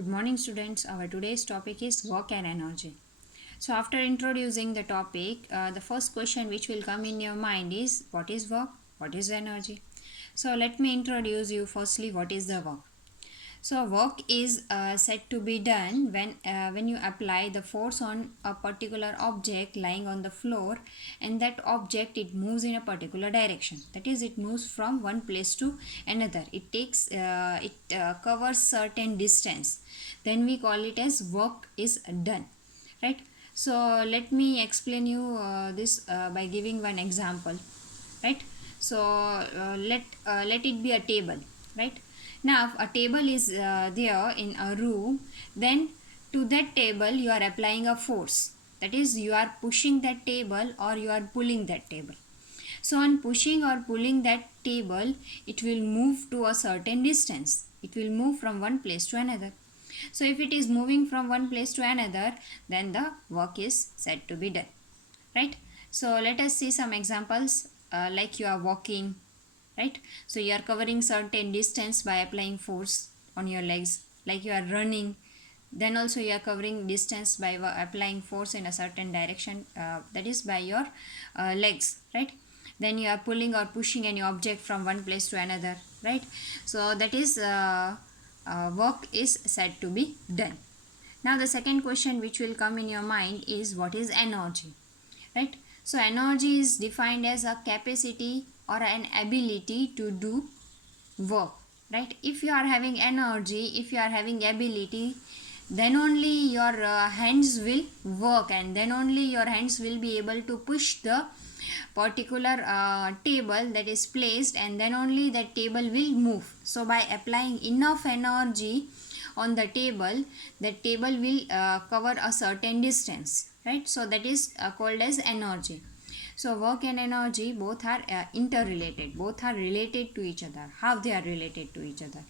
Good morning, students. Our today's topic is work and energy. So, after introducing the topic, the first question which will come in your mind is what is work? What is energy? So, let me introduce you firstly what is the work. So work is said to be done when you apply the force on a particular object lying on the floor, and that object it moves in a particular direction. That is, it moves from one place to another. It covers certain distance. Then we call it as work is done, right? So let me explain you this by giving one example, right? So let it be a table, right? Now if a table is there in a room, then to that table you are applying a force. That is, you are pushing that table or you are pulling that table. So on pushing or pulling that table, it will move to a certain distance. It will move from one place to another. So if it is moving from one place to another, then the work is said to be done, right? So let us see some examples, like you are walking, right? So you are covering certain distance by applying force on your legs. Like you are running, then also you are covering distance by applying force in a certain direction, that is by your legs, right? Then you are pulling or pushing any object from one place to another, right? So that is work is said to be done. Now the second question which will come in your mind is what is energy, right? So energy is defined as a capacity or an ability to do work, right? If you are having energy, if you are having ability, then only your hands will work, and then only your hands will be able to push the particular table that is placed, and then only that table will move. So by applying enough energy on the table, that table will cover a certain distance, right? So that is called as energy. So work and energy both are interrelated, both are related to each other. How they are related to each other?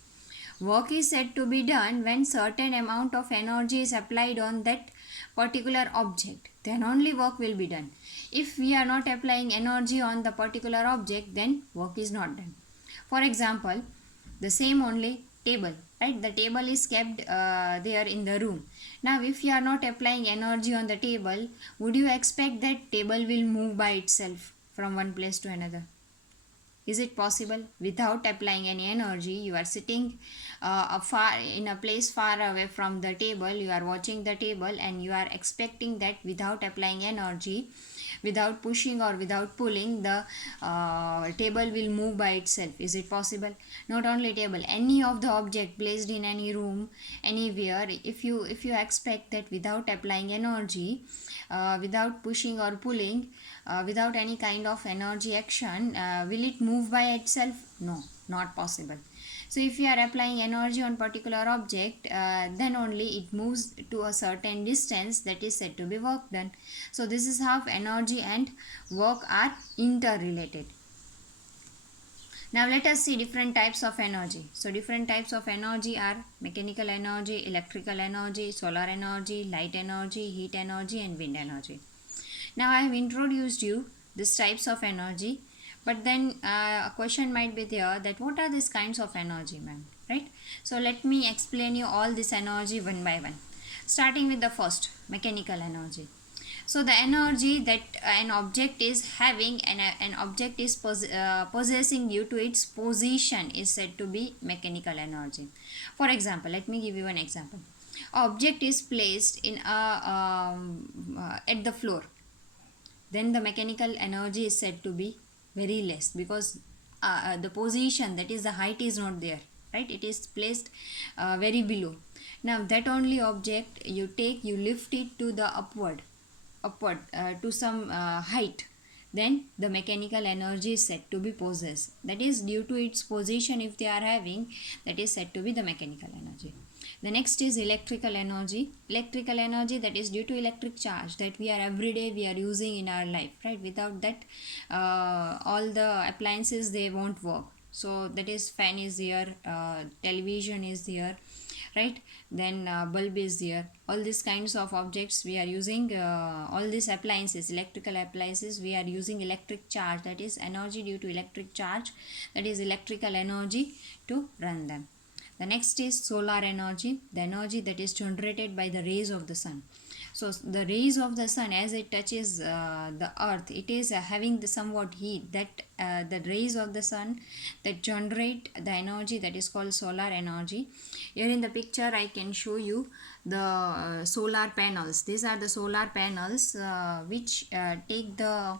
Work is said to be done when certain amount of energy is applied on that particular object, then only work will be done. If we are not applying energy on the particular object, then work is not done. For example, the same only table, right? The table is kept there in the room. Now if you are not applying energy on the table, would you expect that table will move by itself from one place to another? Is it possible? Without applying any energy, you are sitting in a place far away from the table, you are watching the table, and you are expecting that without applying energy, without pushing or without pulling, the table will move by itself. Is it possible? Not only table, any of the object placed in any room, anywhere, if you expect that without applying energy, without pushing or pulling, without any kind of energy action, will it move by itself? No, not possible. So if you are applying energy on particular object, then only it moves to a certain distance, that is said to be work done. So this is how energy and work are interrelated. Now let us see different types of energy. So different types of energy are mechanical energy, electrical energy, solar energy, light energy, heat energy, and wind energy. Now I have introduced you these types of energy, but then a question might be there that what are these kinds of energy, ma'am, right? So let me explain you all this energy one by one, starting with the first, mechanical energy. So the energy that an object is having and an object is possessing due to its position is said to be mechanical energy. For example, let me give you an example. Object is placed in at the floor, then the mechanical energy is said to be very less, because the position, that is the height, is not there, right? It is placed very below. Now that only object you take, you lift it to the upward to some height, then the mechanical energy is said to be possessed. That is due to its position, if they are having, that is said to be the mechanical energy. The next is electrical energy. Electrical energy, that is due to electric charge that we are every day we are using in our life, right? Without that, all the appliances, they won't work. So that is fan is there, television is there, right? Then bulb is there. All these kinds of objects we are using, all these appliances, electrical appliances, we are using electric charge, that is energy due to electric charge, that is electrical energy to run them. The next is solar energy, the energy that is generated by the rays of the sun. So the rays of the sun, as it touches the earth, it is having the somewhat heat, that the rays of the sun that generate the energy that is called solar energy. Here in the picture I can show you the solar panels. These are the solar panels which take the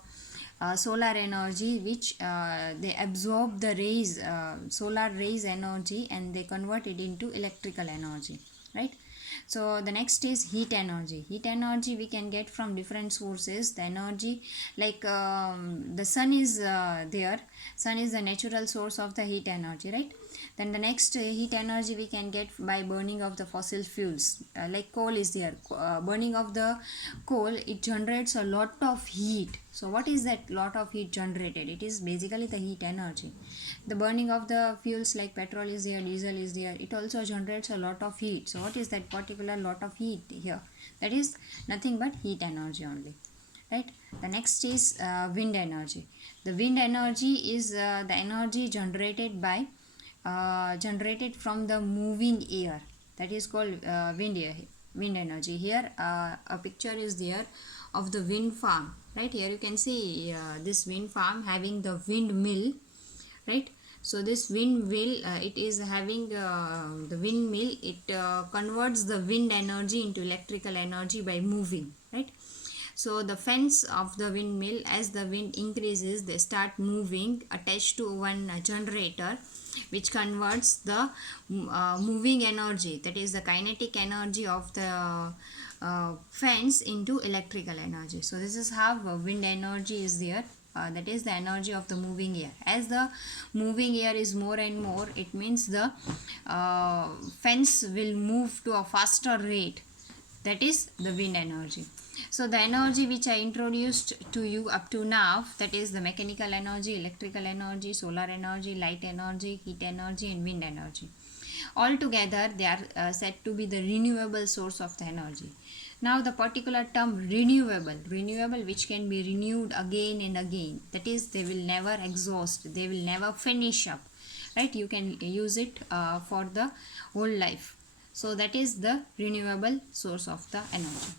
solar energy, which they absorb the rays, solar rays energy, and they convert it into electrical energy, right? So the next is heat energy. Heat energy we can get from different sources. The energy, like the sun is there, sun is the natural source of the heat energy, right? Then the next heat energy we can get by burning of the fossil fuels, like coal is there. Burning of the coal, it generates a lot of heat. So what is that lot of heat generated? It is basically the heat energy. The burning of the fuels like petrol is there, diesel is there, it also generates a lot of heat. So what is that particular lot of heat here? That is nothing but heat energy only, right? The next is wind energy. The wind energy is the energy generated by generated from the moving air, that is called wind energy. Here a picture is there of the wind farm, right? Here you can see this wind farm having the windmill, right? So this windmill, it is having the windmill, it converts the wind energy into electrical energy by moving, right? So the fence of the windmill, as the wind increases, they start moving, attached to one generator, which converts the moving energy, that is the kinetic energy of the fence, into electrical energy. So this is how wind energy is there. That is the energy of the moving air. As the moving air is more and more, it means the fence will move to a faster rate. That is the wind energy. So the energy which I introduced to you up to now, that is the mechanical energy, electrical energy, solar energy, light energy, heat energy, and wind energy. Altogether they are said to be the renewable source of the energy. Now the particular term renewable, which can be renewed again and again, that is they will never exhaust, they will never finish up, right? You can use it for the whole life. So that is the renewable source of the energy.